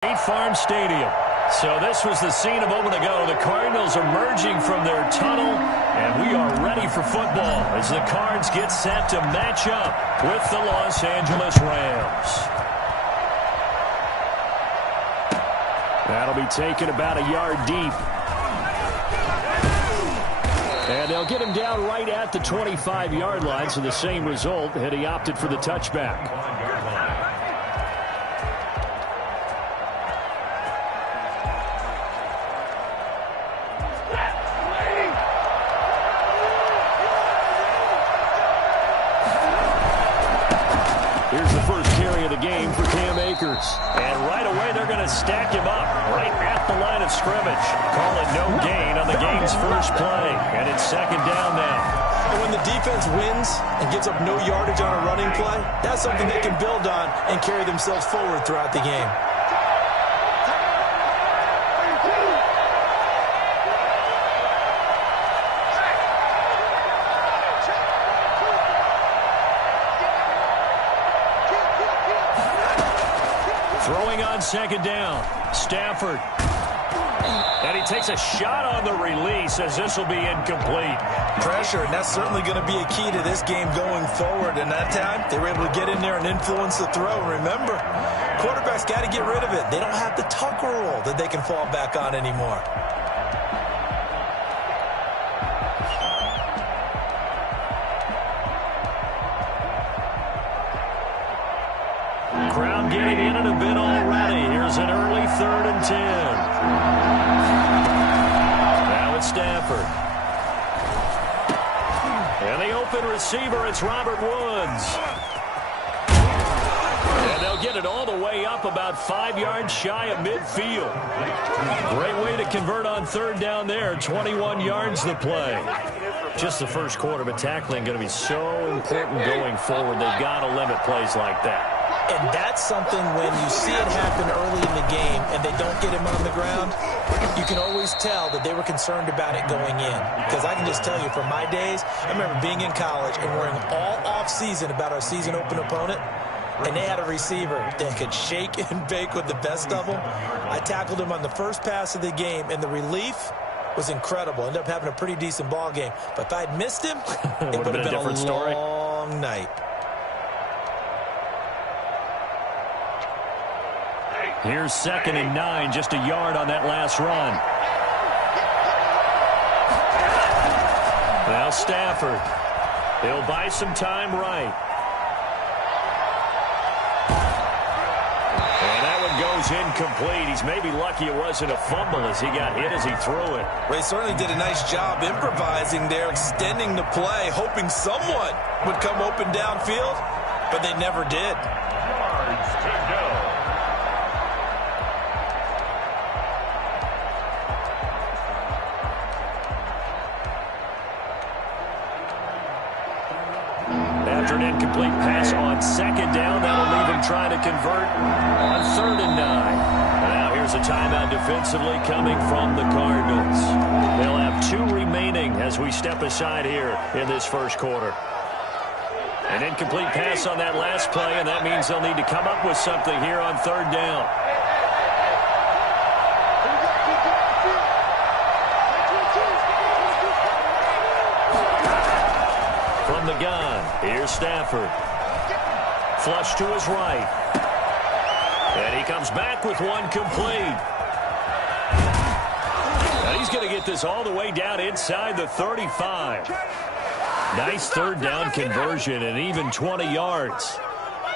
Farm Stadium. So this was the scene a moment ago. The Cardinals emerging from their tunnel, and we are ready for football as the Cards get set to match up with the Los Angeles Rams. That'll be taken about a yard deep. And they'll get him down right at the 25-yard line, so the same result had he opted for the touchback. Here's the first carry of the game for Cam Akers. And right away, they're going to stack him up right at the line of scrimmage. Call it no gain on the game's first play. And it's second down now. And when the defense wins and gives up no yardage on a running play, that's something they can build on and carry themselves forward throughout the game. Throwing on second down, Stafford. And he takes a shot on the release as this will be incomplete. Pressure, and that's certainly going to be a key to this game going forward. And that time, they were able to get in there and influence the throw. Remember, quarterbacks got to get rid of it. They don't have the Tucker rule that they can fall back on anymore. Crowd getting in it a bit already. Here's an early 3rd and 10. Now it's Stafford. And the open receiver, it's Robert Woods. And they'll get it all the way up about 5 yards shy of midfield. Great way to convert on 3rd down there. 21 yards the play. Just the first quarter, but tackling going to be so important going forward. They've got to limit plays like that. And that's something when you see it happen early in the game and they don't get him on the ground, you can always tell that they were concerned about it going in. Because I can just tell you from my days, I remember being in college and worrying all off-season about our season open opponent, and they had a receiver that could shake and bake with the best of them. I tackled him on the first pass of the game, and the relief was incredible. Ended up having a pretty decent ball game. But if I'd missed him, it would have been a long night. Here's 2nd and 9, just a yard on that last run. Now Stafford. He'll buy some time right. And that one goes incomplete. He's maybe lucky it wasn't a fumble as he got hit as he threw it. Well, he certainly did a nice job improvising there, extending the play, hoping someone would come open downfield, but they never did. After an incomplete pass on 2nd down, that'll leave him trying to convert on 3rd and 9. And now here's a timeout defensively coming from the Cardinals. They'll have 2 remaining as we step aside here in this first quarter. An incomplete pass on that last play, and that means they'll need to come up with something here on 3rd down. From the gun, here's Stafford. Flush to his right. And he comes back with one complete. And he's going to get this all the way down inside the 35. Nice 3rd down conversion and even 20 yards.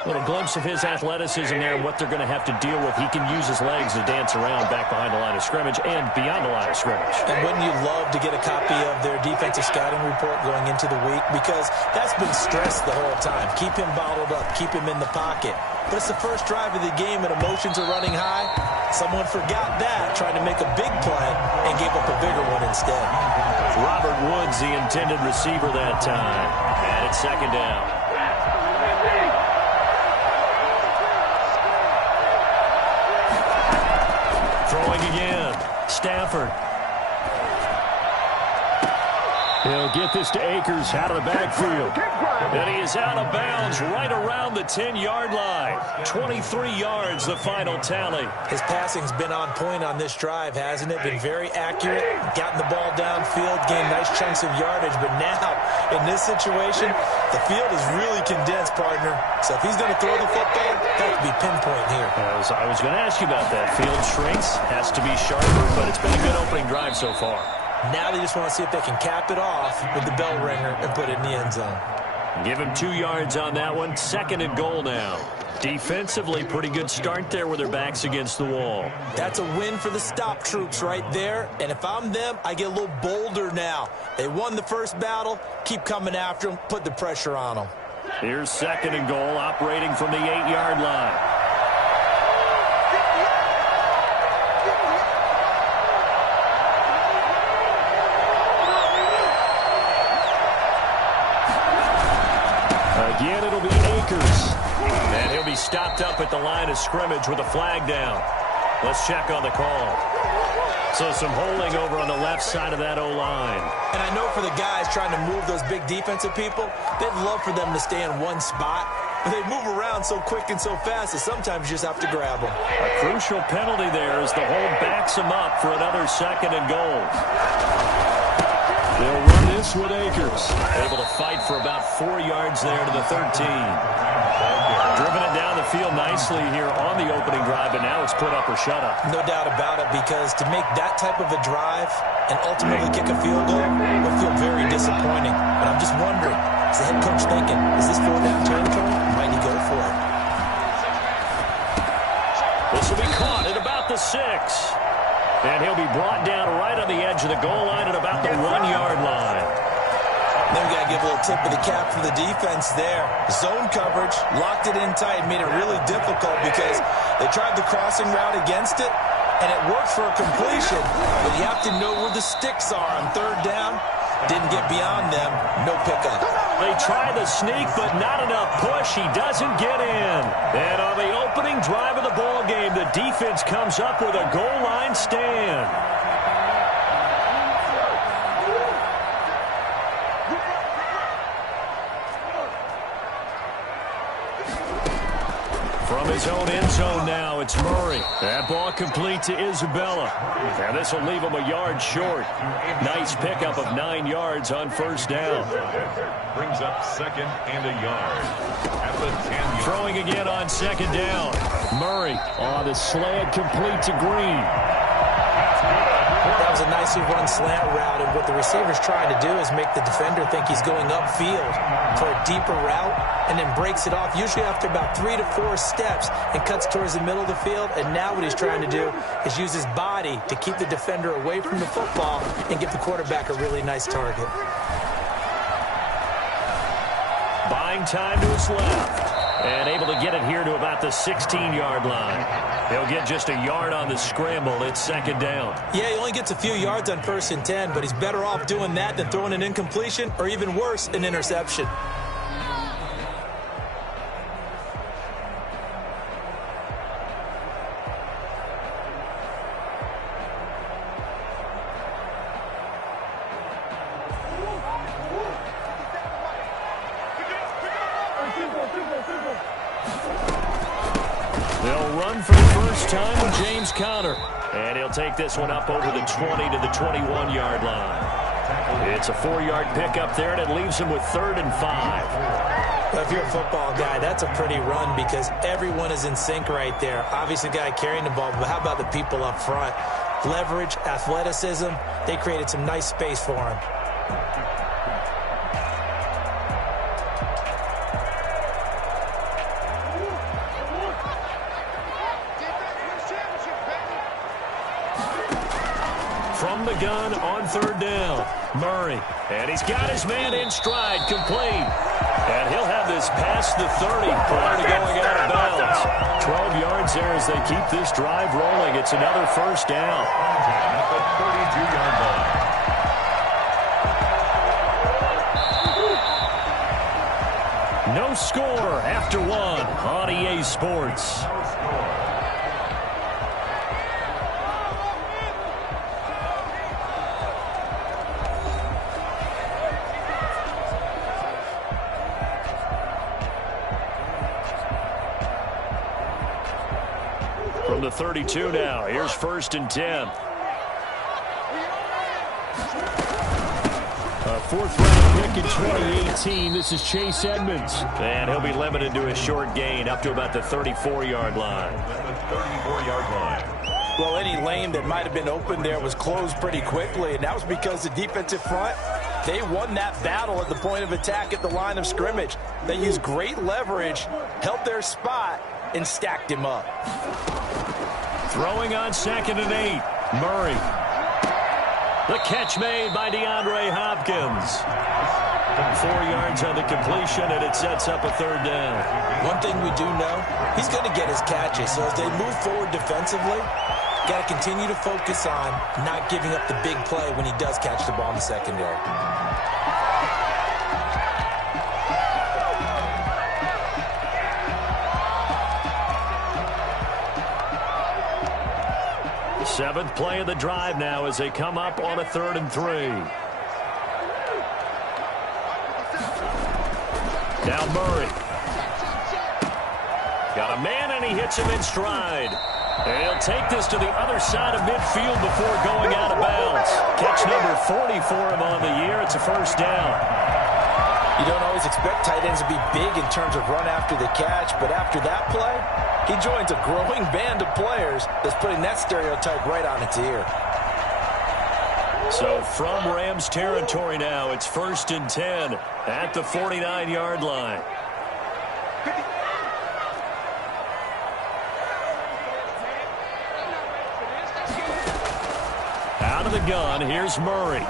A little glimpse of his athleticism there and what they're going to have to deal with. He can use his legs to dance around back behind the line of scrimmage and beyond the line of scrimmage. And wouldn't you love to get a copy of their defensive scouting report going into the week? Because that's been stressed the whole time. Keep him bottled up. Keep him in the pocket. But it's the first drive of the game and emotions are running high. Someone forgot that, trying to make a big play and gave up a bigger one instead. Robert Woods, the intended receiver that time. And it's 2nd down. Throwing again, Stafford. He'll get this to Akers out of the backfield. And he is out of bounds right around the 10-yard line. 23 yards, the final tally. His passing's been on point on this drive, hasn't it? Been very accurate, gotten the ball downfield, gained nice chunks of yardage. But now, in this situation, the field is really condensed, partner. So if he's going to throw the football, that could be pinpoint here. I was going to ask you about that. Field shrinks, has to be sharper, but it's been a good opening drive so far. Now they just want to see if they can cap it off with the bell ringer and put it in the end zone. Give him 2 yards on that one. 2nd and goal now. Defensively, pretty good start there with their backs against the wall. That's a win for the stop troops right there. And if I'm them, I get a little bolder now. They won the first battle. Keep coming after them. Put the pressure on them. Here's 2nd and goal, operating from the 8-yard line. Again, it'll be Akers. And he'll be stopped up at the line of scrimmage with a flag down. Let's check on the call. So some holding over on the left side of that O-line. And I know for the guys trying to move those big defensive people, they'd love for them to stay in one spot. But they move around so quick and so fast that sometimes you just have to grab them. A crucial penalty there as the hold backs them up for another 2nd and goal. They'll run this with Akers. Able to fight for about 4 yards there to the 13. Driven it down the field nicely here on the opening drive, but now it's put up or shut up. No doubt about it, because to make that type of a drive and ultimately kick a field goal would feel very disappointing. But I'm just wondering, is the head coach thinking, is this 4-down territory? Might he go for it? This will be caught at about the 6. And he'll be brought down right on the edge of the goal line at about the 1-yard line. Then we got to give a little tip of the cap for the defense there. Zone coverage, locked it in tight, made it really difficult because they tried the crossing route against it, and it worked for a completion, but you have to know where the sticks are on 3rd down. Didn't get beyond them, no pickup. They try the sneak, but not enough push. He doesn't get in. And on the opening drive of the ball game, the defense comes up with a goal line stand. From his own end zone now, it's Murray. That ball complete to Isabella. And this will leave him a yard short. Nice pickup of 9 yards on 1st down. Brings up 2nd and a yard. At the 10-yard. Throwing again on 2nd down. Murray on the slant, complete to Green. That was a nicely run slant route, and what the receiver's trying to do is make the defender think he's going upfield for a deeper route, and then breaks it off, usually after about 3 to 4 steps, and cuts towards the middle of the field. And now what he's trying to do is use his body to keep the defender away from the football and give the quarterback a really nice target. Buying time to his left. And able to get it here to about the 16-yard line. He'll get just a yard on the scramble. It's 2nd down. Yeah, he only gets a few yards on 1st and 10, but he's better off doing that than throwing an incompletion or even worse, an interception. They'll run for the first time with James Conner. And he'll take this one up over the 20 to the 21-yard line. It's a 4-yard pickup there, and it leaves him with 3rd and 5. Well, if you're a football guy, that's a pretty run because everyone is in sync right there. Obviously, the guy carrying the ball, but how about the people up front? Leverage, athleticism, they created some nice space for him. From the gun on 3rd down, Murray. And he's got his man in stride, complete. And he'll have this past the 30 prior to going out of bounds. 12 yards there as they keep this drive rolling. It's another 1st down. At the 32-yard line. No score after 1 on EA Sports. 32 now. Here's 1st and 10. A 4th-round pick in 2018. This is Chase Edmonds. And he'll be limited to a short gain up to about the 34-yard line. The 34-yard line. Well, any lane that might have been open there was closed pretty quickly, and that was because the defensive front, they won that battle at the point of attack at the line of scrimmage. They used great leverage, held their spot, and stacked him up. Throwing on 2nd and 8. Murray. The catch made by DeAndre Hopkins. 4 yards on the completion, and it sets up a 3rd down. One thing we do know, he's going to get his catches. So as they move forward defensively, got to continue to focus on not giving up the big play when he does catch the ball in the secondary. Seventh play of the drive now as they come up on a 3rd and 3. Now Murray. Got a man, and he hits him in stride. And he'll take this to the other side of midfield before going out of bounds. Catch number 40 for him on the year. It's a 1st down. You don't always expect tight ends to be big in terms of run after the catch, but after that play, he joins a growing band of players that's putting that stereotype right on its ear. So from Rams territory now, it's 1st and 10 at the 49-yard line. Out of the gun, here's Murray.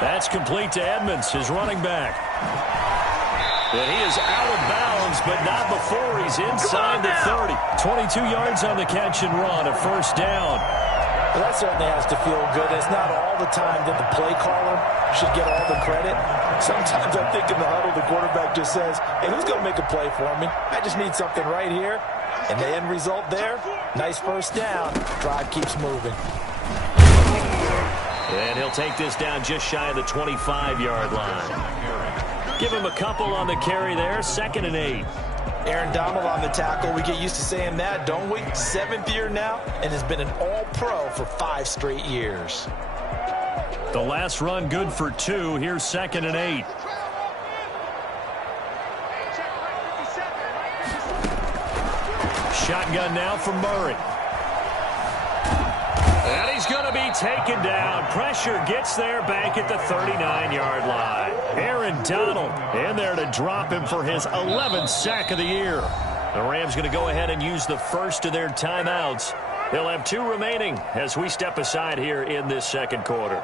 That's complete to Edmonds, his running back. And he is out of bounds, but not before he's inside the 30. 22 yards on the catch and run, a 1st down. Well, that certainly has to feel good. It's not all the time that the play caller should get all the credit. Sometimes I think in the huddle, the quarterback just says, hey, who's going to make a play for me? I just need something right here. And the end result there, nice 1st down. Drive keeps moving. And he'll take this down just shy of the 25-yard line. Give him a couple on the carry there, 2nd and 8. Aaron Donald on the tackle. We get used to saying that, don't we? 7th year now, and has been an all-pro for 5 straight years. The last run good for 2. Here's 2nd and 8. Shotgun now from Murray. And he's going to be taken down. Pressure gets there back at the 39-yard line. Aaron Donald in there to drop him for his 11th sack of the year. The Rams going to go ahead and use the 1st of their timeouts. They'll have 2 remaining as we step aside here in this 2nd quarter.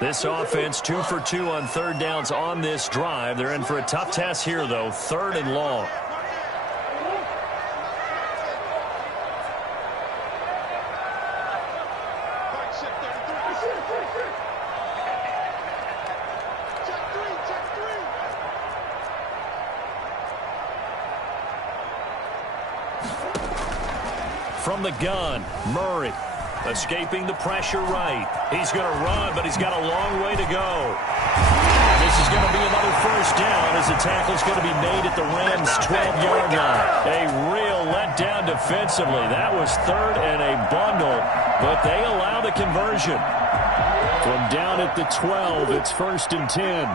This offense 2 for 2 on 3rd downs on this drive. They're in for a tough test here, though, 3rd and long. From the gun, Murray escaping the pressure right. He's going to run, but he's got a long way to go. This is going to be another 1st down as the tackle's going to be made at the Rams' 12-yard line. A real letdown defensively. That was 3rd and a bundle, but they allow the conversion. From down at the 12, it's 1st and 10.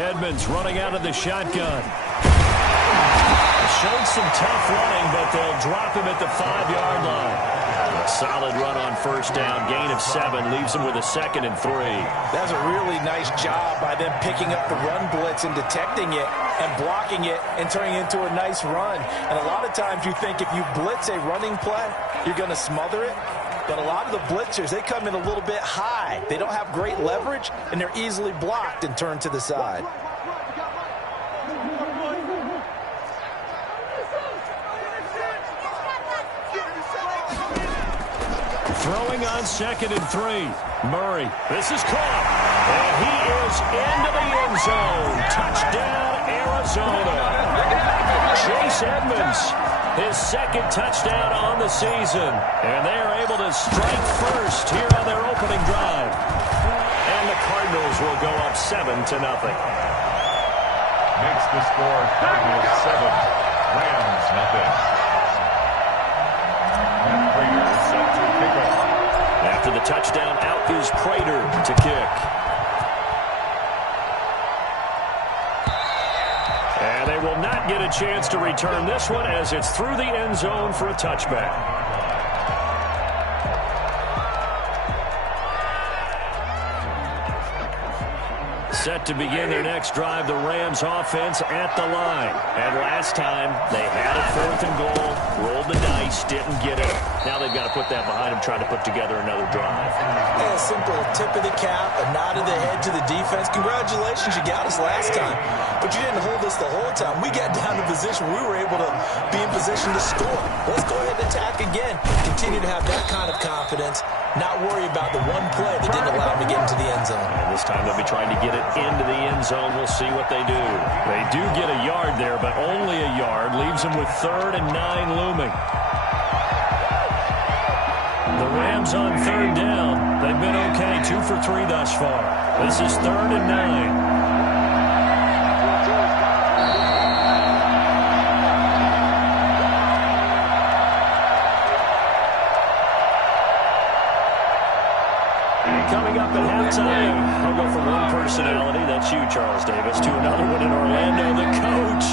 Edmonds running out of the shotgun. Showed some tough running, but they'll drop him at the 5-yard line. A solid run on 1st down. Gain of 7 leaves him with a 2nd and 3. That's a really nice job by them picking up the run blitz and detecting it and blocking it and turning it into a nice run. And a lot of times you think if you blitz a running play, you're going to smother it. But a lot of the blitzers, they come in a little bit high. They don't have great leverage, and they're easily blocked and turned to the side. Throwing on 2nd and 3. Murray, this is caught. And he is into the end zone. Touchdown, Arizona. Chase Edmonds, his 2nd touchdown on the season. And they are able to strike first here on their opening drive. And the Cardinals will go up 7-0. makes the score Cardinals 7, Rams nothing. And Prater set to kick off. After the touchdown, out is Prater to kick. And they will not get a chance to return this one as it's through the end zone for a touchback. Set to begin their next drive, the Rams offense at the line. And last time, they had a 4th and goal, rolled the dice, didn't get it. Now they've got to put that behind them, trying to put together another drive. A simple tip of the cap, a nod of the head to the defense. Congratulations, you got us last time. But you didn't hold us the whole time. We got down to position. We were able to be in position to score. Let's go ahead and attack again. Continue to have that kind of confidence. Not worry about the one play that didn't allow them to get into the end zone. And this time they'll be trying to get it into the end zone. We'll see what they do. They do get a yard there, but only a yard. Leaves them with 3rd and 9 looming. The Rams on 3rd down. They've been okay, 2 for 3 thus far. This is 3rd and 9. Coming up at halftime, I'll go from one personality, that's you, Charles Davis, to another one in Orlando, the coach.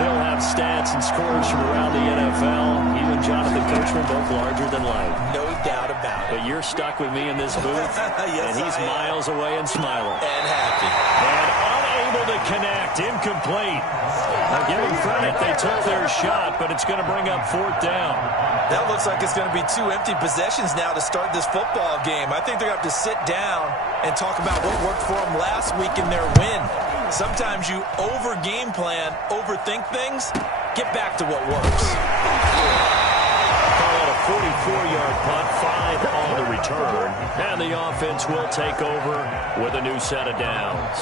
He'll have stats and scores from around the NFL. He and Jonathan Coachman both larger than life. No doubt about it. But you're stuck with me in this booth, yes, and he's miles away and smiling. And happy. And unable to connect, incomplete. Now give him credit, they took their shot, but it's going to bring up 4th down. That looks like it's going to be 2 empty possessions now to start this football game. I think they're going to have to sit down and talk about what worked for them last week in their win. Sometimes you over-game plan, overthink things, get back to what works. Call it a 44-yard punt, 5 on the return. And the offense will take over with a new set of downs.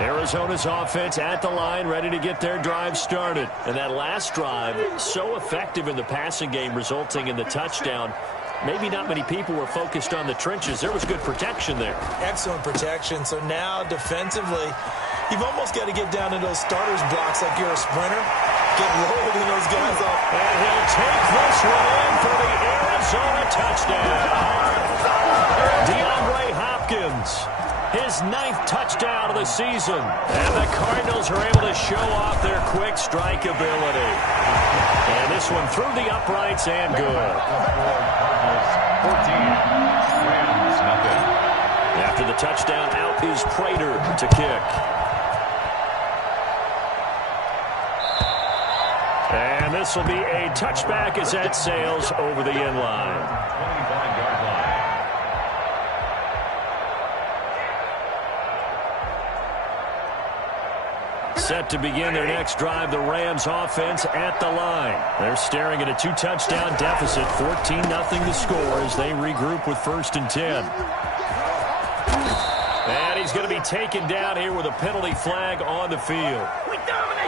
Arizona's offense at the line, ready to get their drive started. And that last drive, so effective in the passing game, resulting in the touchdown. Maybe not many people were focused on the trenches. There was good protection there. Excellent protection. So now, defensively, you've almost got to get down to those starters blocks like you're a sprinter. Get rolling those guys off. And he'll take this one in for the Arizona touchdown. DeAndre Hopkins. His 9th touchdown of the season. And the Cardinals are able to show off their quick strike ability. And this one through the uprights and good. 14, Rams nothing. After the touchdown, out is Prater to kick. And this will be a touchback as that sails over the end line. 25-yard line. Set to begin their next drive, the Rams offense at the line. They're staring at a 2-touchdown deficit, 14-0 the score as they regroup with 1st and 10. And he's going to be taken down here with a penalty flag on the field.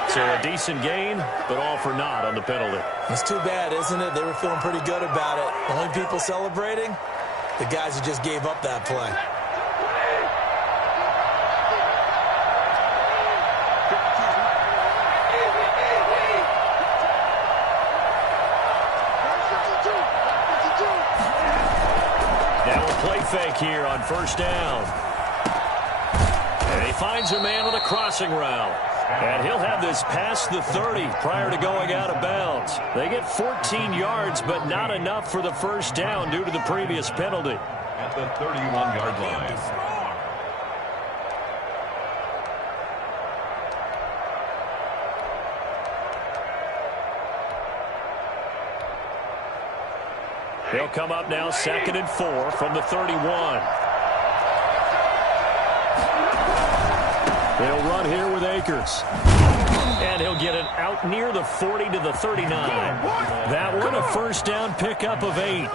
So a decent gain, but all for naught on the penalty. It's too bad, isn't it? They were feeling pretty good about it. The only people celebrating, the guys who just gave up that play. Fake here on 1st down. And he finds a man with a crossing route. And he'll have this past the 30 prior to going out of bounds. They get 14 yards, but not enough for the 1st down due to the previous penalty. At the 31-yard line. They'll come up now 2nd and 4 from the 31. They'll run here with Akers. And he'll get it out near the 40 to the 39. That one a 1st down pickup of 8.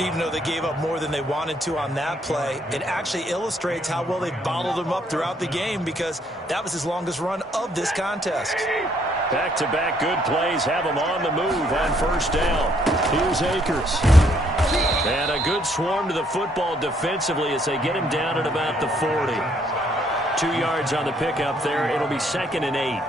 Even though they gave up more than they wanted to on that play, it actually illustrates how well they bottled him up throughout the game because that was his longest run of this contest. Back-to-back good plays have him on the move on 1st down. Here's Akers. And a good swarm to the football defensively as they get him down at about the 40. 2 yards on the pickup there. It'll be 2nd and 8.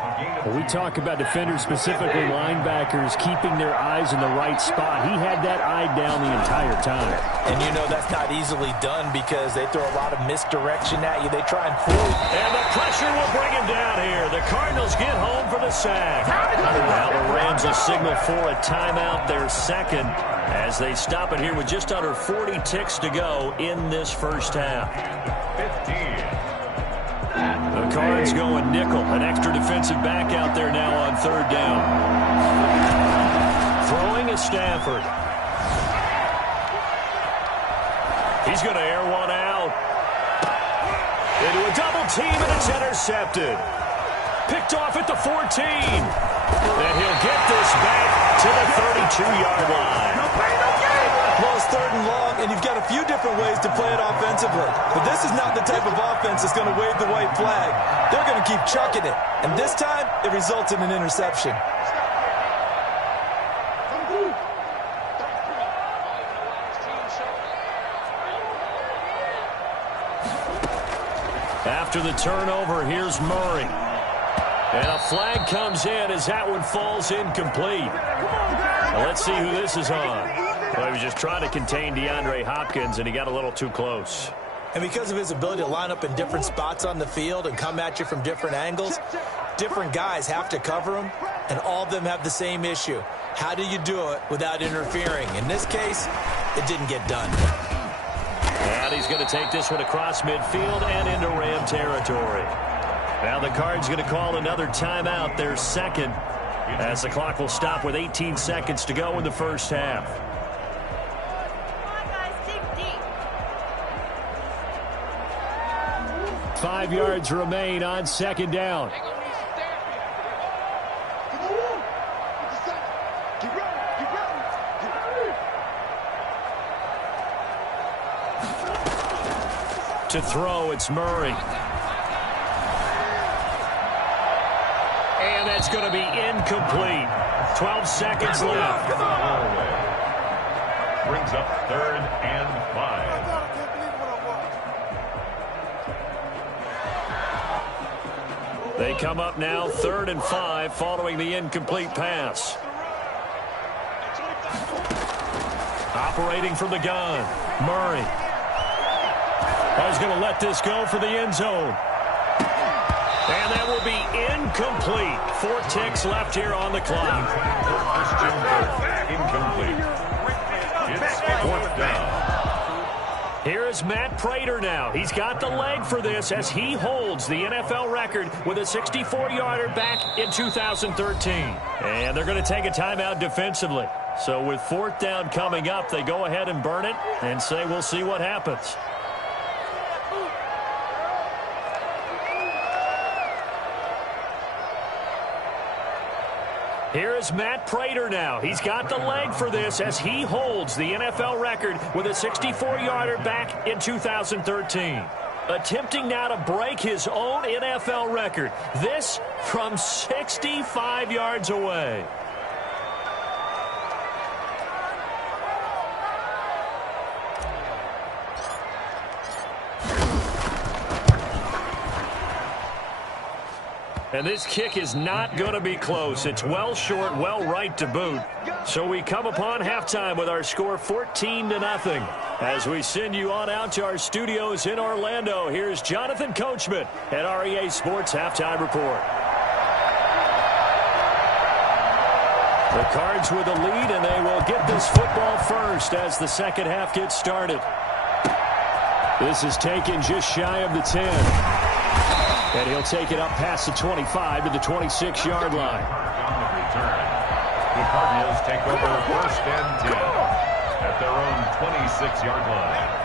Well, we talk about defenders, specifically linebackers, keeping their eyes in the right spot. He had that eye down the entire time. And you know that's not easily done because they throw a lot of misdirection at you. They try and fool. And the pressure will bring him down here. The Cardinals get home for the sack. Now the Rams will signal for a timeout, their second, as they stop it here with just under 40 ticks to go in this first half. 15. The Cards going nickel. An extra defensive back out there now on 3rd down. Throwing is Stafford. He's going to air one out. Into a double team, and it's intercepted. Picked off at the 14. And he'll get this back to the 32-yard line. Well, it's 3rd and long, and you've got a few different ways to play it offensively. But this is not the type of offense that's going to wave the white flag. They're going to keep chucking it. And this time, it results in an interception. After the turnover, here's Murray. And a flag comes in as that one falls incomplete. Now let's see who this is on. Well, he was just trying to contain DeAndre Hopkins, and he got a little too close. And because of his ability to line up in different spots on the field and come at you from different angles, different guys have to cover him, and all of them have the same issue. How do you do it without interfering? In this case, it didn't get done. And he's going to take this one across midfield and into Ram territory. Now the Cards going to call another timeout, their second, as the clock will stop with 18 seconds to go in the first half. 5 yards remain on 2nd down. To throw, it's Murray. And that's going to be incomplete. 12 seconds left. Brings up 3rd and 5. They come up now 3rd and 5 following the incomplete pass. Operating from the gun, Murray. He's going to let this go for the end zone. And that will be incomplete. 4 ticks left here on the clock. Incomplete. It's 4th down. Here is Matt Prater now. He's got the leg for this as he holds the NFL record with a 64-yarder back in 2013. And they're going to take a timeout defensively. So with 4th down coming up, they go ahead and burn it and say we'll see what happens. Here is Matt Prater now. He's got the leg for this as he holds the NFL record with a 64-yarder back in 2013. Attempting now to break his own NFL record. This from 65 yards away. And this kick is not going to be close. It's well short, well right to boot. So we come upon halftime with our score 14-0. As we send you on out to our studios in Orlando, here's Jonathan Coachman at REA Sports Halftime Report. The Cards with the lead, and they will get this football first as the second half gets started. This is taken just shy of the 10. And he'll take it up past the 25 to the 26-yard line. On the return, the Cardinals take over 1st and 10 at their own 26-yard line.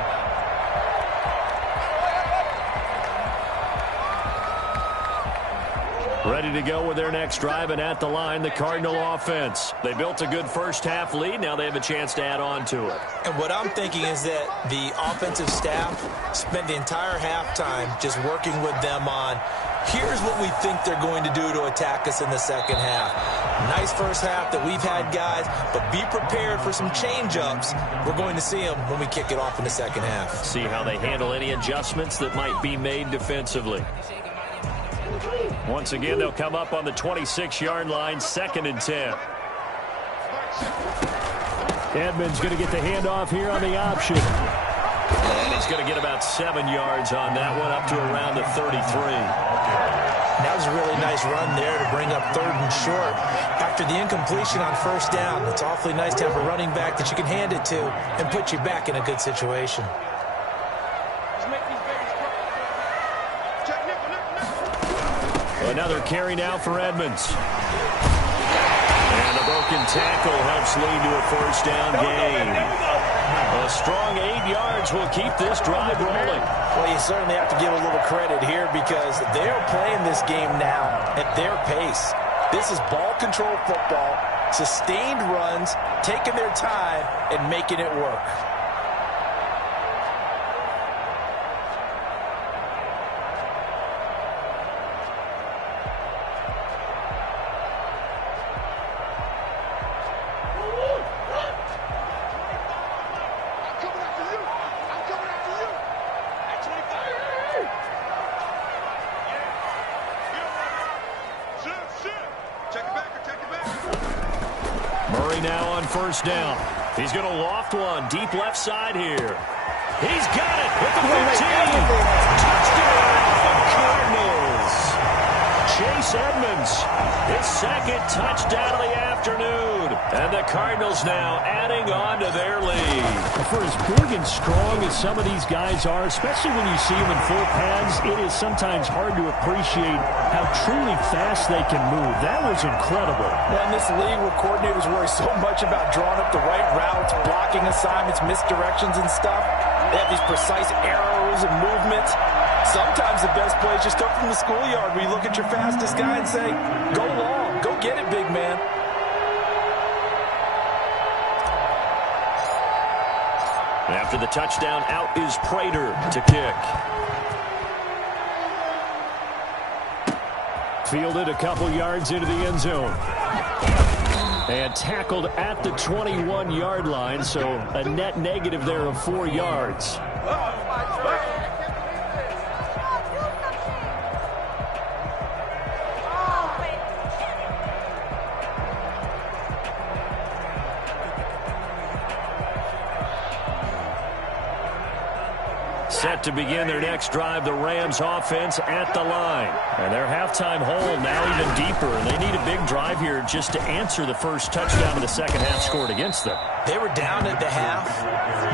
Ready to go with their next drive, and at the line, the Cardinal offense. They built a good first-half lead. Now they have a chance to add on to it. And what I'm thinking is that the offensive staff spent the entire halftime just working with them on Here's what we think they're going to do to attack us in the second half. Nice first half that we've had, guys, but be prepared for some change-ups. We're going to see them when we kick it off in the second half. See how they handle any adjustments that might be made defensively. Once again, they'll come up on the 26-yard line, 2nd and 10. Edmonds going to get the handoff here on the option. And he's going to get about 7 yards on that one, up to around the 33. That was a really nice run there to bring up 3rd and short. After the incompletion on 1st down, it's awfully nice to have a running back that you can hand it to and put you back in a good situation. Another carry now for Edmonds. And a broken tackle helps lead to a 1st down gain. A strong 8 yards will keep this drive rolling. Well, you certainly have to give a little credit here because they're playing this game now at their pace. This is ball control football, sustained runs, taking their time, and making it work. Now on 1st down. He's going to loft one deep left side here. He's got it with the 15. Touchdown, Cardinals. Chase Edmonds, his 2nd touchdown of the afternoon. And the Cardinals now adding on to their lead. For as big and strong as some of these guys are, especially when you see them in full pads, it is sometimes hard to appreciate how truly fast they can move. That was incredible. Well, in this league where coordinators worry so much about drawing up the right routes, blocking assignments, misdirections and stuff, they have these precise arrows and movements. Sometimes the best plays just come from the schoolyard where you look at your fastest guy and say, go long, go get it, big man. After the touchdown, out is Prater to kick. Fielded a couple yards into the end zone. And tackled at the 21-yard line, so a net negative there of 4 yards. Set to begin their next drive, the Rams offense at the line. And their halftime hole now even deeper, and they need a big drive here just to answer the first touchdown of the second half scored against them. They were down at the half.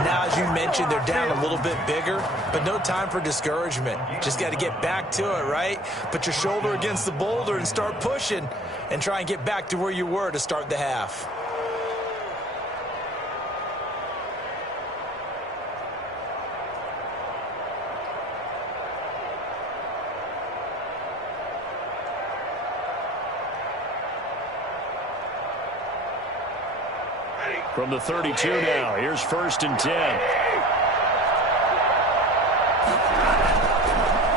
Now, as you mentioned, they're down a little bit bigger, but no time for discouragement. Just got to get back to it, right? Put your shoulder against the boulder and start pushing and try and get back to where you were to start the half. From the 32 now, here's 1st and 10.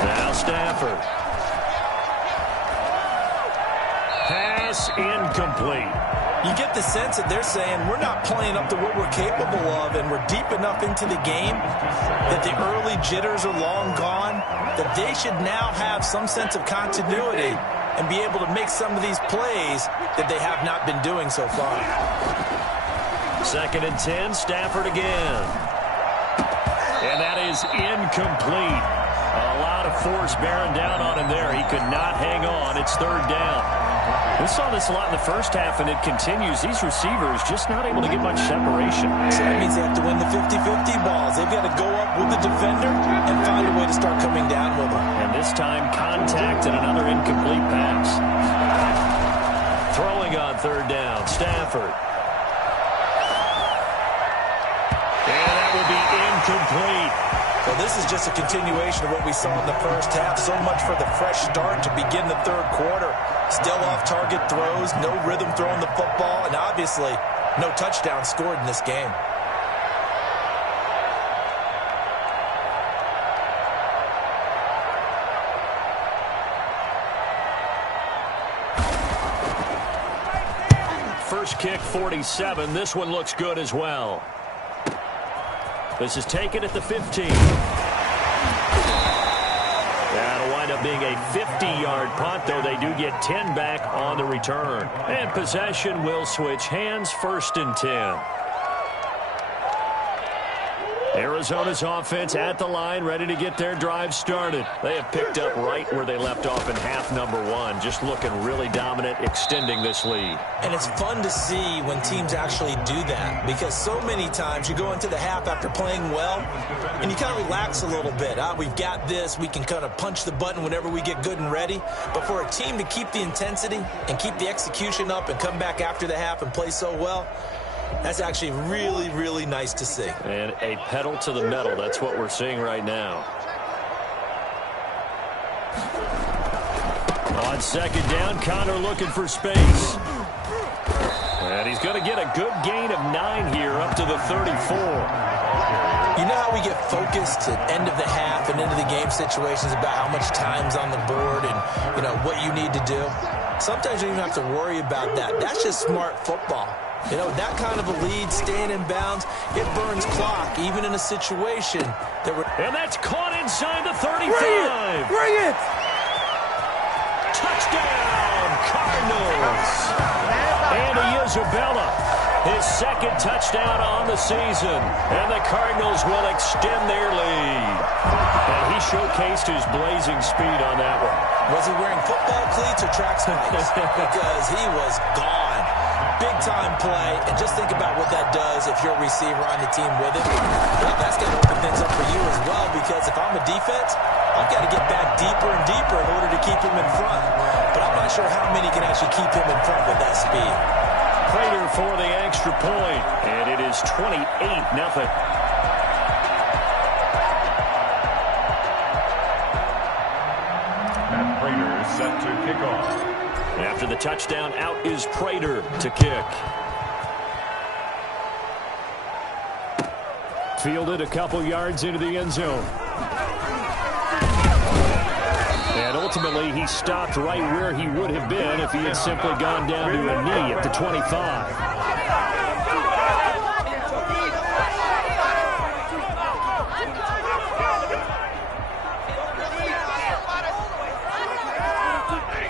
Now Stafford. Pass incomplete. You get the sense that they're saying we're not playing up to what we're capable of, and we're deep enough into the game that the early jitters are long gone, that they should now have some sense of continuity and be able to make some of these plays that they have not been doing so far. 2nd and 10, Stafford again. And that is incomplete. A lot of force bearing down on him there. He could not hang on. It's 3rd down. We saw this a lot in the first half, and it continues. These receivers just not able to get much separation. So that means they have to win the 50-50 balls. They've got to go up with the defender and find a way to start coming down with them. And this time, contact and another incomplete pass. Throwing on 3rd down, Stafford. Incomplete. Well, this is just a continuation of what we saw in the first half. So much for the fresh start to begin the 3rd quarter. Still off-target throws, no rhythm throwing the football, and obviously no touchdown scored in this game. first kick, 47. This one looks good as well. This is taken at the 15. That'll wind up being a 50-yard punt, though they do get 10 back on the return. And possession will switch hands, 1st and 10. Arizona's offense at the line, ready to get their drive started. They have picked up right where they left off in half number 1, just looking really dominant, extending this lead. And it's fun to see when teams actually do that, because so many times you go into the half after playing well, and you kind of relax a little bit. We've got this. We can kind of punch the button whenever we get good and ready. But for a team to keep the intensity and keep the execution up and come back after the half and play so well, that's actually really, really nice to see. And a pedal to the metal. That's what we're seeing right now. On 2nd down, Connor looking for space. And he's going to get a good gain of 9 here up to the 34. You know how we get focused at end of the half and into the game situations about how much time's on the board and, you know, what you need to do? Sometimes you don't even have to worry about that. That's just smart football. You know, that kind of a lead, staying in bounds, it burns clock, even in a situation that we're... And that's caught inside the 35. Bring it! Touchdown, Cardinals. Andy Isabella, his 2nd touchdown on the season. And the Cardinals will extend their lead. And he showcased his blazing speed on that one. Was he wearing football cleats or track spikes? Because he was gone. Big-time play, and just think about what that does if you're a receiver on the team with it. Well, that's going to open things up for you as well, because if I'm a defense, I've got to get back deeper and deeper in order to keep him in front. But I'm not sure how many can actually keep him in front with that speed. Prater for the extra point, and it is 28-0. Matt Prater is set to kick off. After the touchdown, out is Prater to kick. Fielded a couple yards into the end zone. And ultimately, he stopped right where he would have been if he had simply gone down to a knee at the 25.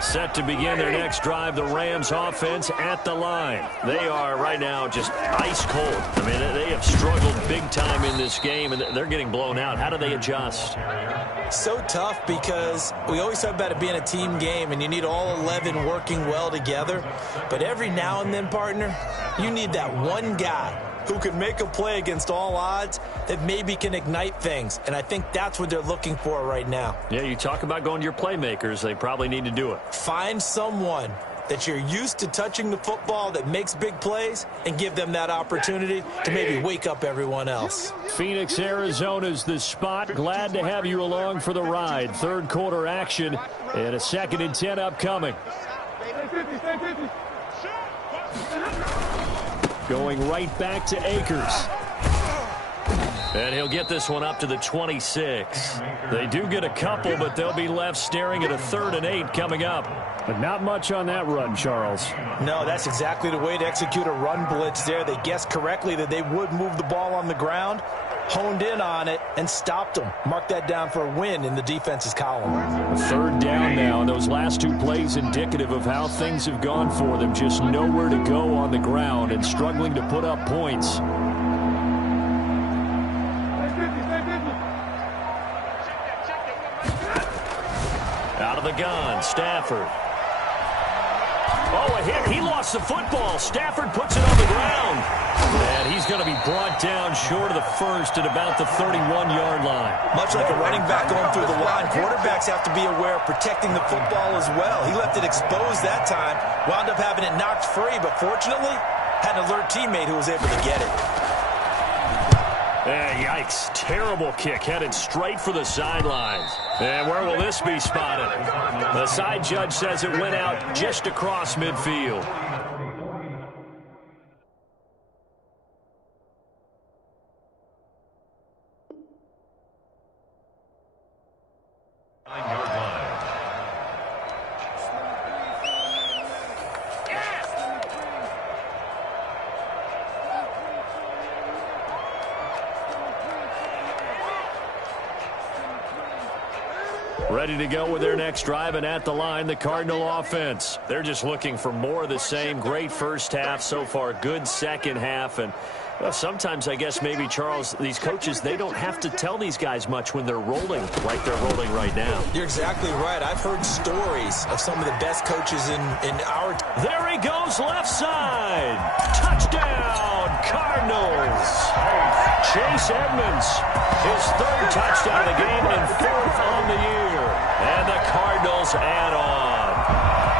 Set to begin their next drive, the Rams offense at the line. They are right now just ice cold. I mean, they have struggled big time in this game, and they're getting blown out. How do they adjust? So tough, because we always talk about it being a team game, and you need all 11 working well together. But every now and then, partner, you need that one guy who can make a play against all odds that maybe can ignite things. And I think that's what they're looking for right now. Yeah, you talk about going to your playmakers. They probably need to do it. Find someone that you're used to touching the football that makes big plays and give them that opportunity to maybe wake up everyone else. Phoenix, Arizona's the spot. Glad to have you along for the ride. 3rd quarter action and a 2nd and 10 upcoming. Going right back to Akers. And he'll get this one up to the 26. They do get a couple, but they'll be left staring at a 3rd and 8 coming up. But not much on that run, Charles. No, that's exactly the way to execute a run blitz there. They guessed correctly that they would move the ball on the ground, honed in on it, and stopped them. Mark that down for a win in the defense's column. 3rd down now, and those last 2 plays indicative of how things have gone for them. Just nowhere to go on the ground and struggling to put up points. Out of the gun, Stafford. Oh, a hit. He lost the football. Stafford puts it on the ground. And he's going to be brought down short of the 1st at about the 31-yard line. Much like a running back going through the line, quarterbacks have to be aware of protecting the football as well. He left it exposed that time, wound up having it knocked free, but fortunately, had an alert teammate who was able to get it. Yikes. Terrible kick headed straight for the sidelines. And where will this be spotted? The side judge says it went out just across midfield. Ready to go with their next drive, and at the line, the Cardinal offense. They're just looking for more of the same. Great first half so far, good second half, and well, sometimes I guess maybe, Charles, these coaches, they don't have to tell these guys much when they're rolling like they're rolling right now. You're exactly right. I've heard stories of some of the best coaches in our... There he goes, left side. Touchdown, Cardinals. Chase Edmonds, his third touchdown of the game and fourth on the year. And the Cardinals add on.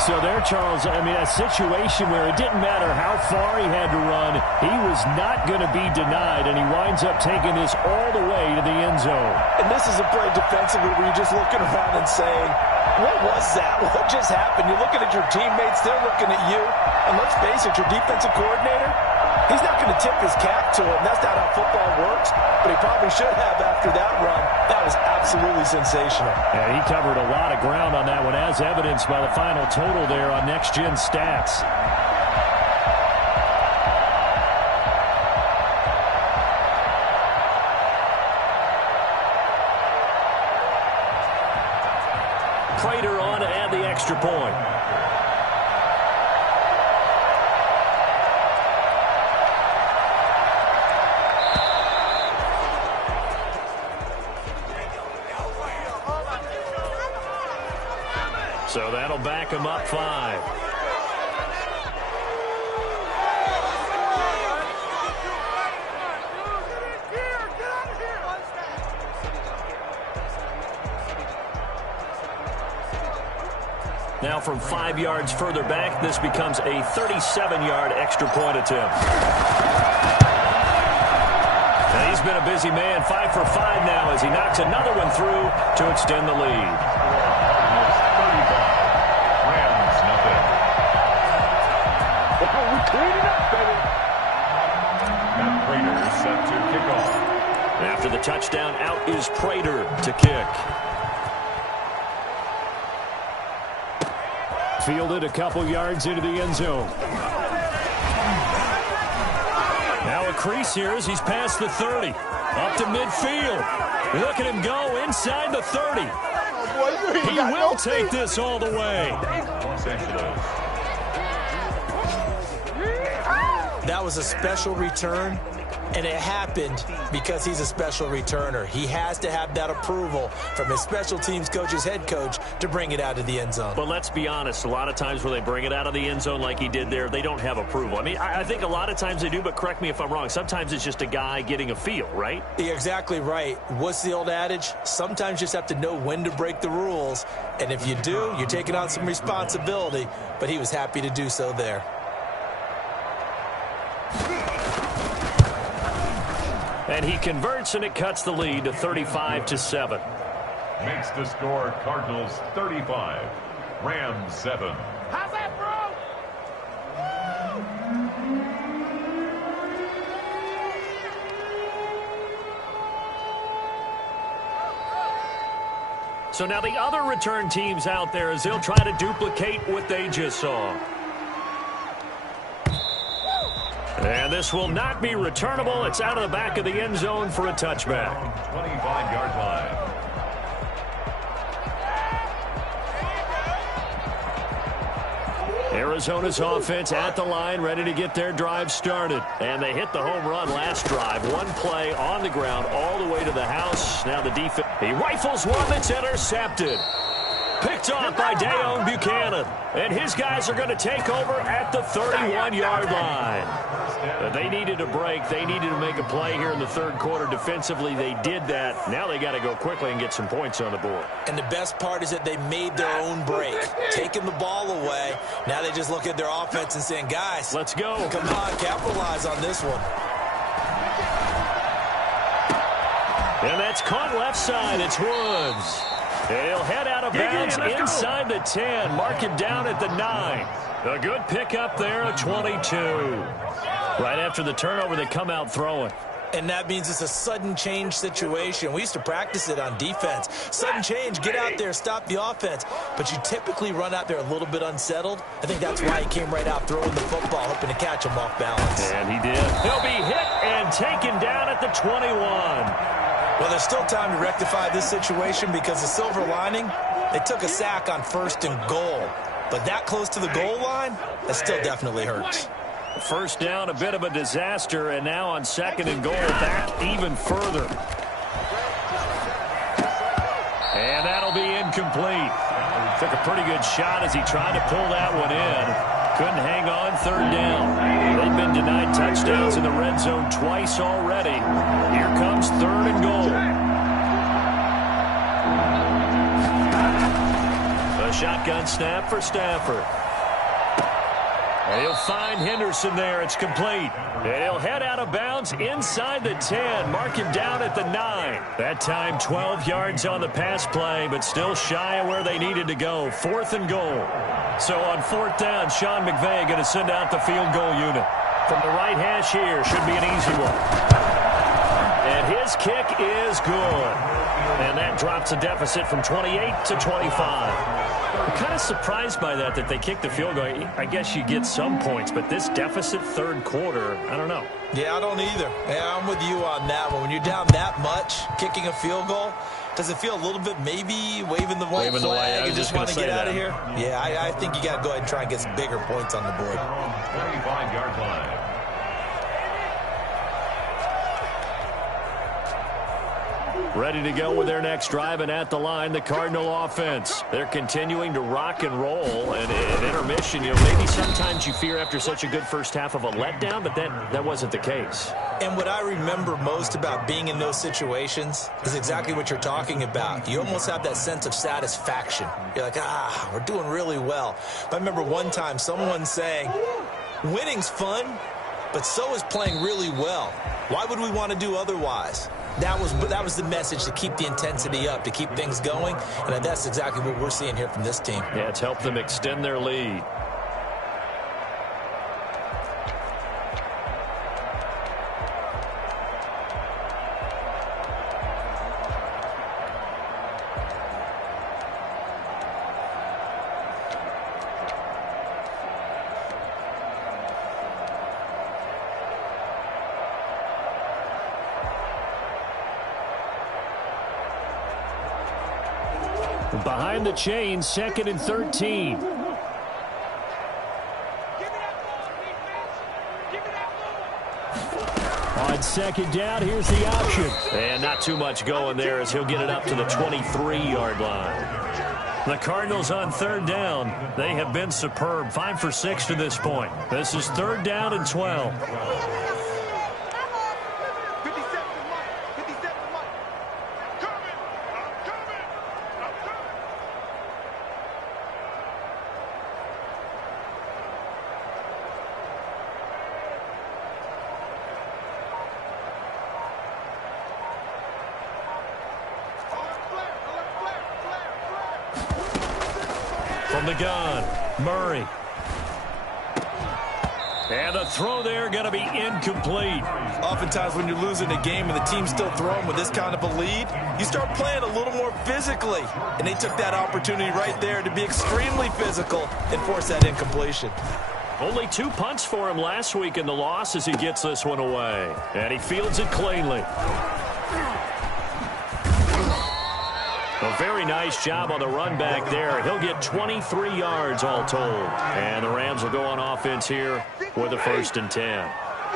So there, Charles, I mean, a situation where it didn't matter how far he had to run, he was not going to be denied, and he winds up taking this all the way to the end zone. And this is a play defensively where you're just looking around and saying, what was that? What just happened? You're looking at your teammates, they're looking at you, and let's face it, your defensive coordinator, he's not going to tip his cap to him. That's not how football works, but he probably should have after that run. That was absolutely sensational. Yeah, he covered a lot of ground on that one, as evidenced by the final total there on Next Gen Stats. Prater on to add the extra point. So that'll back him up 5. Now from 5 yards further back, this becomes a 37-yard extra point attempt. And he's been a busy man, 5 for 5 now as he knocks another one through to extend the lead. Set to kick off. After the touchdown, out is Prater to kick. Fielded a couple yards into the end zone. Now a crease here as he's past the 30. Up to midfield. Look at him go inside the 30. He will take this all the way. That was a special return, and it happened because he's a special returner. He has to have that approval from his special teams coach's head coach to bring it out of the end zone. But let's be honest, a lot of times when they bring it out of the end zone like he did there, they don't have approval. I mean, I think a lot of times they do, but correct me if I'm wrong. Sometimes it's just a guy getting a feel, right? You're exactly right. What's the old adage? Sometimes you just have to know when to break the rules, and if you do, you're taking on some responsibility, but he was happy to do so there. And he converts, and it cuts the lead to 35-7. Makes the score Cardinals 35, Rams 7. How's that, bro? So now the other return teams out there as they'll try to duplicate what they just saw. And this will not be returnable. It's out of the back of the end zone for a touchback. 25-yard line. Arizona's offense at the line, ready to get their drive started. And they hit the home run last drive. One play on the ground all the way to the house. Now the defense. He rifles one that's intercepted. Picked off by Dayon Buchanan. And his guys are going to take over at the 31-yard line. They needed a break. They needed to make a play here in the third quarter. Defensively, they did that. Now they got to go quickly and get some points on the board. And the best part is that they made their own break, taking the ball away. Now they just look at their offense and saying, guys, let's go. Come on, capitalize on this one. And that's caught left side. It's Woods. And he'll head out of bounds inside the 10. Mark him down at the 9. A good pickup there at 22. Right after the turnover, they come out throwing. And that means it's a sudden change situation. We used to practice it on defense. Sudden change, get out there, stop the offense. But you typically run out there a little bit unsettled. I think that's why he came right out throwing the football, hoping to catch him off balance. And he did. He'll be hit and taken down at the 21. Well, there's still time to rectify this situation because the silver lining, They took a sack on 1st and goal. But that close to the goal line, that still definitely hurts. First down, a bit of a disaster, and now on 2nd and goal, back even further. And that'll be incomplete. Took a pretty good shot as he tried to pull that one in. Couldn't hang on 3rd down. They've been denied touchdowns in the red zone twice already. Here comes 3rd and goal. A shotgun snap for Stafford. And he'll find Henderson there. It's complete. And he'll head out of bounds inside the 10. Mark him down at the 9. That time 12 yards on the pass play, but still shy of where they needed to go. 4th and goal. So on 4th down, Sean McVay going to send out the field goal unit. From the right hash here, should be an easy one. And his kick is good. And that drops a deficit from 28 to 25. I'm kind of surprised by that they kicked the field goal. I guess you get some points, but this deficit 3rd quarter, I don't know. Yeah, I don't either. Yeah, I'm with you on that one. When you're down that much, kicking a field goal, does it feel a little bit maybe waving the white flag and just want to get out of here? Yeah, I think you got to go ahead and try and get some bigger points on the board. 35-yard line. Ready to go with their next drive, and at the line, the Cardinal offense. They're continuing to rock and roll, and at intermission, maybe sometimes you fear after such a good first half of a letdown, but that wasn't the case. And what I remember most about being in those situations is exactly what you're talking about. You almost have that sense of satisfaction. You're like, we're doing really well. But I remember one time someone saying, winning's fun, but so is playing really well. Why would we want to do otherwise? That was the message, to keep the intensity up, to keep things going, and that's exactly what we're seeing here from this team. Yeah, it's helped them extend their lead. Behind the chains, 2nd and 13. On 2nd down, here's the option. And not too much going there as he'll get it up to the 23-yard line. The Cardinals on 3rd down. They have been superb. 5 for 6 to this point. This is 3rd down and 12. From the gun, Murray. And the throw there going to be incomplete. Oftentimes when you're losing a game and the team's still throwing with this kind of a lead, you start playing a little more physically. And they took that opportunity right there to be extremely physical and force that incompletion. Only 2 punts for him last week in the loss as he gets this one away. And he fields it cleanly. A very nice job on the run back there. He'll get 23 yards all told. And the Rams will go on offense here with a 1st and 10.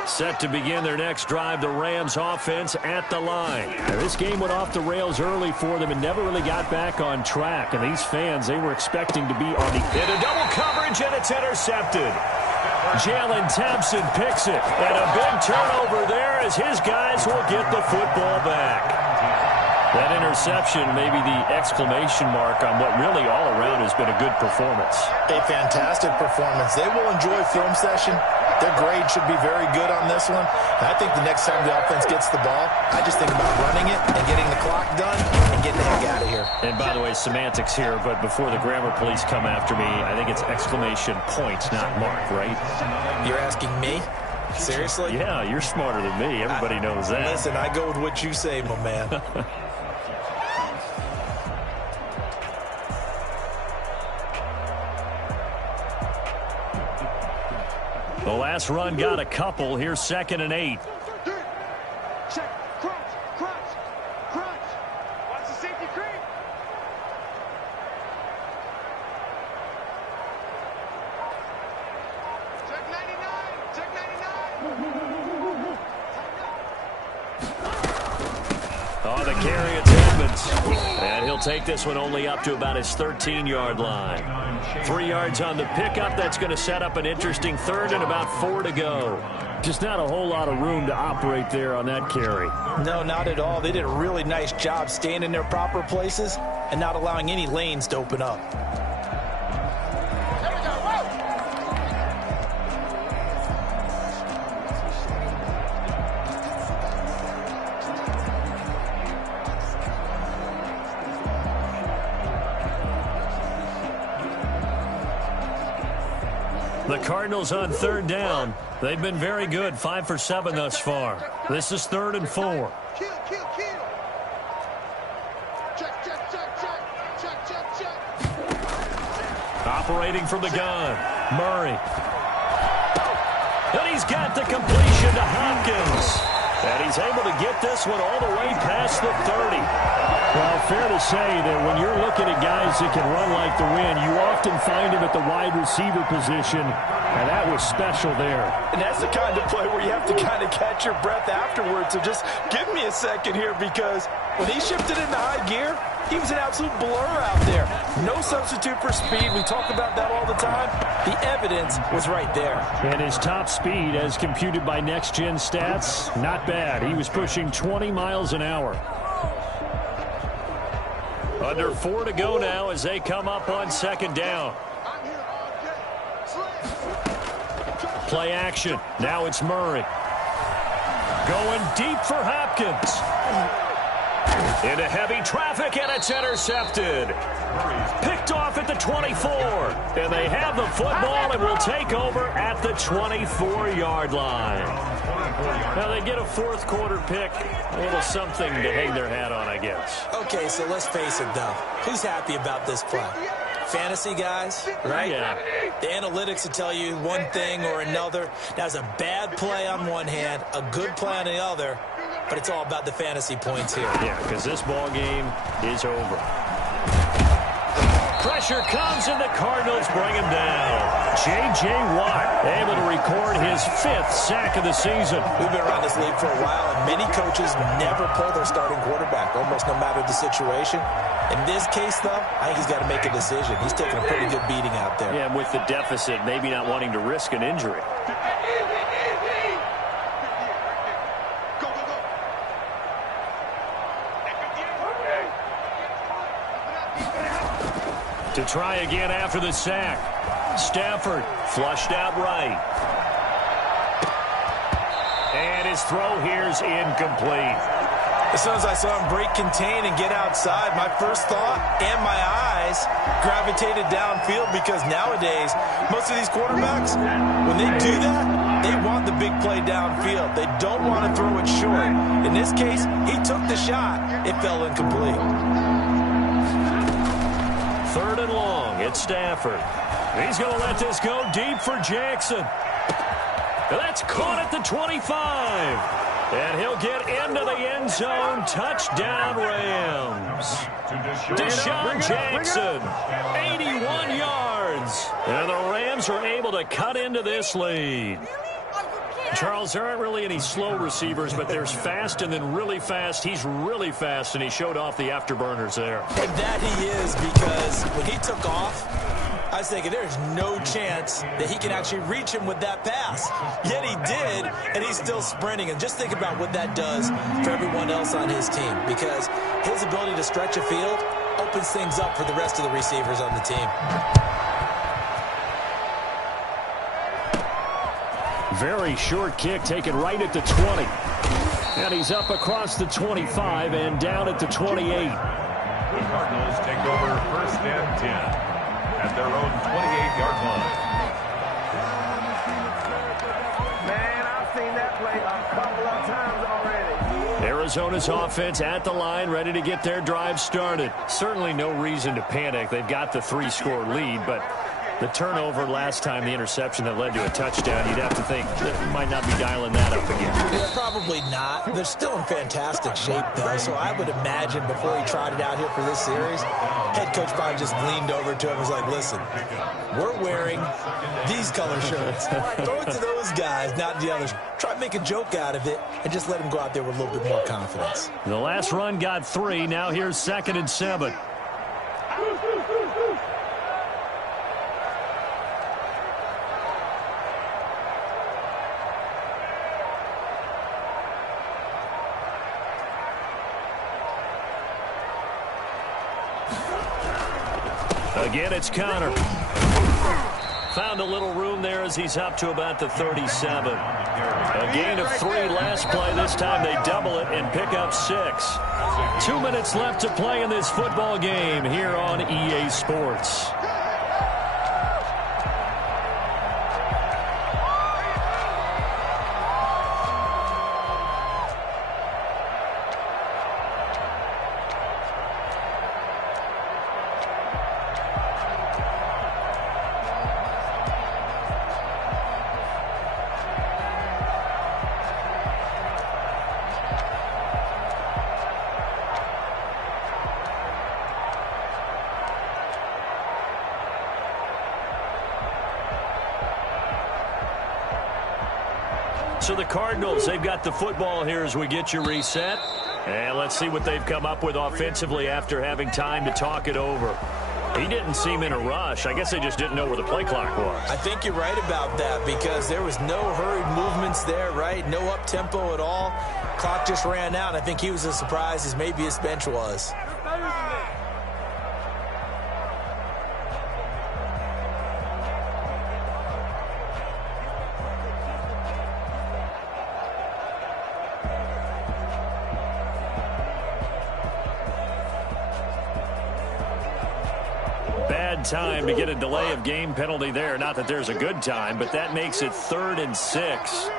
Set to begin their next drive, the Rams offense at the line. Now, this game went off the rails early for them and never really got back on track. And these fans, they were expecting to be on the... In a double coverage, and it's intercepted. Jalen Thompson picks it. And a big turnover there as his guys will get the football back. That interception, maybe the exclamation mark on what really all around has been a good performance. A fantastic performance. They will enjoy film session. Their grade should be very good on this one. And I think the next time the offense gets the ball, I just think about running it and getting the clock done and getting the heck out of here. And by the way, semantics here, but before the grammar police come after me, I think it's exclamation point, not mark, right? You're asking me? Seriously? Yeah, you're smarter than me. Everybody knows that. Listen, I go with what you say, my man. The last run got a couple. Here's 2nd and 8. Check. Crunch. 'Watch the safety creep. 3 the carry, it's Edmonds. And he'll take this one only up to about his 13-yard line. 3 yards on the pickup. That's going to set up an interesting third and about 4 to go. Just not a whole lot of room to operate there on that carry. No, not at all. They did a really nice job staying in their proper places and not allowing any lanes to open up. The Cardinals on third down. They've been very good, 5 for 7 thus far. This is 3rd and 4. Kill. Check. Operating from the gun, Murray. And he's got the completion to Hopkins. And he's able to get this one all the way past the 30. Well, fair to say that when you're looking at guys that can run like the wind, you often find him at the wide receiver position, and that was special there. And that's the kind of play where you have to kind of catch your breath afterwards. So just give me a second here, because when he shifted into high gear, he was an absolute blur out there. No substitute for speed. We talk about that all the time. The evidence was right there. And his top speed, as computed by Next Gen Stats, not bad. He was pushing 20 miles an hour. Under 4 to go now as they come up on 2nd down. Play action. Now it's Murray. Going deep for Hopkins. Into heavy traffic, and it's intercepted. Picked off at the 24. And they have the football and will take over at the 24-yard line. Now they get a 4th quarter pick. A little something to hang their hat on, I guess. Okay, so let's face it, though. Who's happy about this play? Fantasy guys, right? Yeah. The analytics will tell you one thing or another. That's a bad play on one hand, a good play on the other, but it's all about the fantasy points here. Yeah, because this ball game is over. Pressure comes, and the Cardinals bring him down. J.J. Watt able to record his 5th sack of the season. We've been around this league for a while, and many coaches never pull their starting quarterback, almost no matter the situation. In this case, though, I think he's got to make a decision. He's taking a pretty good beating out there. Yeah, with the deficit, maybe not wanting to risk an injury. To try again after the sack. Stafford flushed out right. And his throw here's incomplete. As soon as I saw him break contain and get outside, my first thought and my eyes gravitated downfield, because nowadays, most of these quarterbacks, when they do that, they want the big play downfield. They don't want to throw it short. In this case, he took the shot. It fell incomplete. 3rd and long. It's Stafford. He's going to let this go deep for Jackson. That's caught at the 25. And he'll get into the end zone. Touchdown, Rams. Deshaun Jackson, 81 yards. And the Rams are able to cut into this lead. Charles, there aren't really any slow receivers, but there's fast and then really fast. He's really fast, and he showed off the afterburners there. And that he is, because when he took off, I was thinking there's no chance that he can actually reach him with that pass. Yet he did, and he's still sprinting. And just think about what that does for everyone else on his team, because his ability to stretch a field opens things up for the rest of the receivers on the team. Very short kick taken right at the 20. And he's up across the 25 and down at the 28. The Cardinals take over 1st and 10 at their own 28-yard line. Man, I've seen that play a couple of times already. Arizona's offense at the line, ready to get their drive started. Certainly no reason to panic. They've got the 3-score lead, but The turnover last time, the interception that led to a touchdown, you'd have to think that might not be dialing that up again. Yeah, probably not. They're still in fantastic shape, though, so I would imagine before he trotted out here for this series, head coach probably just leaned over to him and was like, listen, we're wearing these color shirts. Throw it to those guys, not the others. Try to make a joke out of it and just let him go out there with a little bit more confidence. The last run got 3. Now here's 2nd and 7. Again, it's Connor. Found a little room there as he's up to about the 37. A gain of 3 last play. This time they double it and pick up 6. 2 minutes left to play in this football game here on EA Sports. So the Cardinals, they've got the football here as we get you reset. And let's see what they've come up with offensively after having time to talk it over. He didn't seem in a rush. I guess they just didn't know where the play clock was. I think you're right about that because there was no hurried movements there, right? No up-tempo at all. Clock just ran out. I think he was as surprised as maybe his bench was. Time to get a delay of game penalty there. Not that there's a good time, but that makes it 3rd and 6.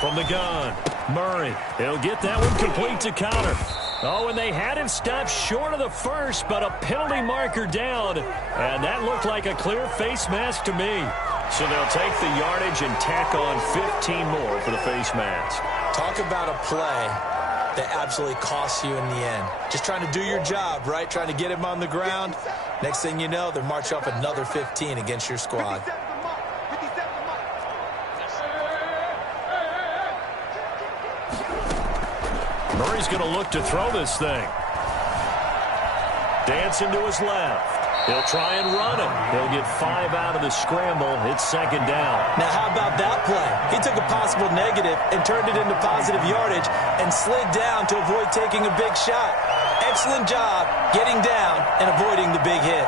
From the gun, Murray. He'll get that one complete to Connor. Oh, and they had him stopped short of the first, but a penalty marker down. And that looked like a clear face mask to me. So they'll take the yardage and tack on 15 more for the face mask. Talk about a play that absolutely costs you in the end. Just trying to do your job, right? Trying to get him on the ground. Next thing you know, they're marching off another 15 against your squad. Murray's going to look to throw this thing. Dancing to his left. He'll try and run it. He'll get 5 out of the scramble. It's 2nd down. Now, how about that play? He took a possible negative and turned it into positive yardage and slid down to avoid taking a big shot. Excellent job getting down and avoiding the big hit.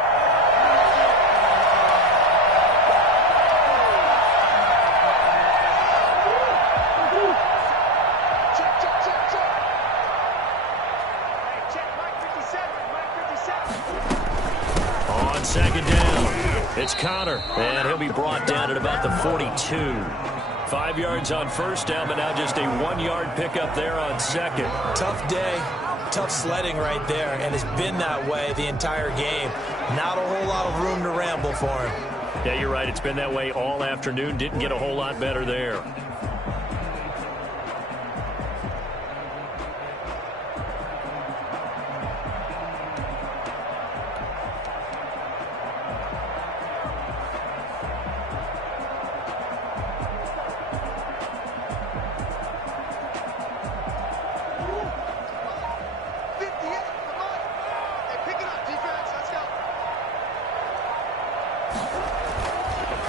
On 2nd down, it's Connor, and he'll be brought down at about the 42. 5 yards on 1st down, but now just a 1-yard pickup there on 2nd. Tough day, tough sledding right there, and it's been that way the entire game. Not a whole lot of room to ramble for him. Yeah, you're right. It's been that way all afternoon. Didn't get a whole lot better there.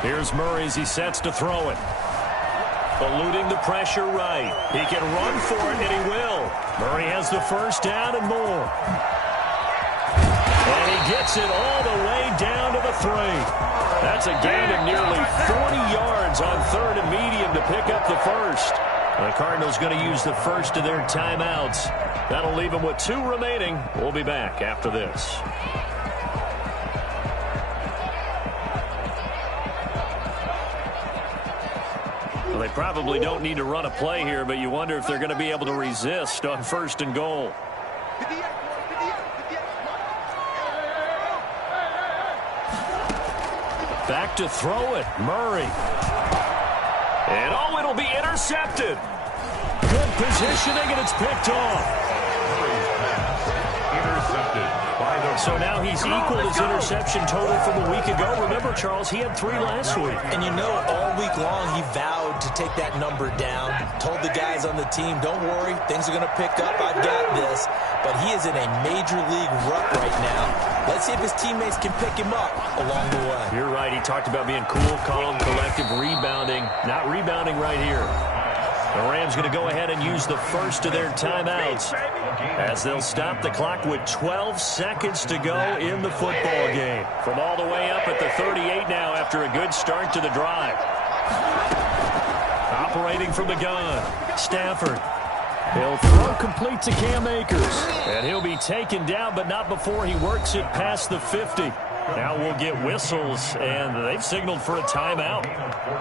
Here's Murray as he sets to throw it. Eluding the pressure right. He can run for it, and he will. Murray has the 1st down and more. And he gets it all the way down to the 3. That's a gain of nearly 40 yards on 3rd and medium to pick up the 1st. The Cardinals going to use the first of their timeouts. That'll leave them with 2 remaining. We'll be back after this. Well, they probably don't need to run a play here, but you wonder if they're going to be able to resist on 1st and goal. Back to throw it, Murray. And oh, it'll be intercepted. Good positioning, and it's picked off. Murray's pass intercepted by the... So now he's equaled his interception total from a week ago. Remember, Charles, he had 3 last week. And you know, all week long he vowed to take that number down. Told the guys on the team, don't worry, things are going to pick up. I've got this. But he is in a major league rut right now. Let's see if his teammates can pick him up along the way. You're right. He talked about being cool, calm, collective, rebounding. Not rebounding right here. The Rams going to go ahead and use the first of their timeouts as they'll stop the clock with 12 seconds to go in the football game. From all the way up at the 38 now after a good start to the drive. Operating from the gun, Stafford. He'll throw complete to Cam Akers. And he'll be taken down, but not before he works it past the 50. Now we'll get whistles, and they've signaled for a timeout.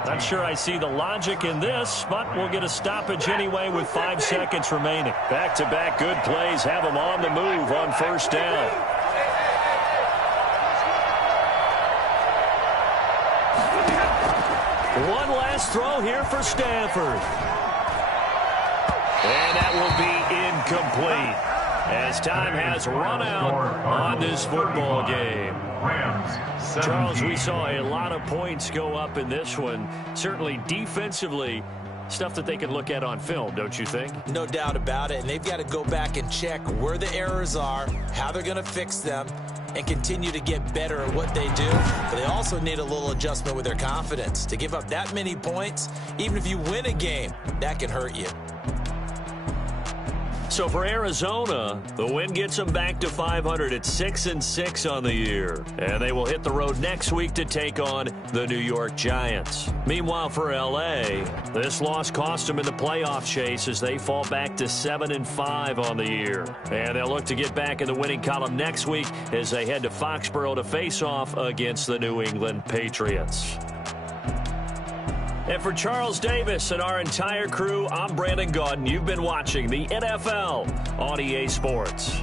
Not sure I see the logic in this, but we'll get a stoppage anyway with 5 seconds remaining. Back-to-back good plays have them on the move on first down. One last throw here for Stafford. And that will be incomplete as time has run out on this football game. Charles, we saw a lot of points go up in this one. Certainly defensively, stuff that they can look at on film, don't you think? No doubt about it. And they've got to go back and check where the errors are, how they're going to fix them, and continue to get better at what they do. But they also need a little adjustment with their confidence. To give up that many points, even if you win a game, that can hurt you. So for Arizona, the win gets them back to 500 at 6-6 on the year. And they will hit the road next week to take on the New York Giants. Meanwhile, for L.A., this loss cost them in the playoff chase as they fall back to 7-5 on the year. And they'll look to get back in the winning column next week as they head to Foxborough to face off against the New England Patriots. And for Charles Davis and our entire crew, I'm Brandon Gaudin. You've been watching the NFL on EA Sports.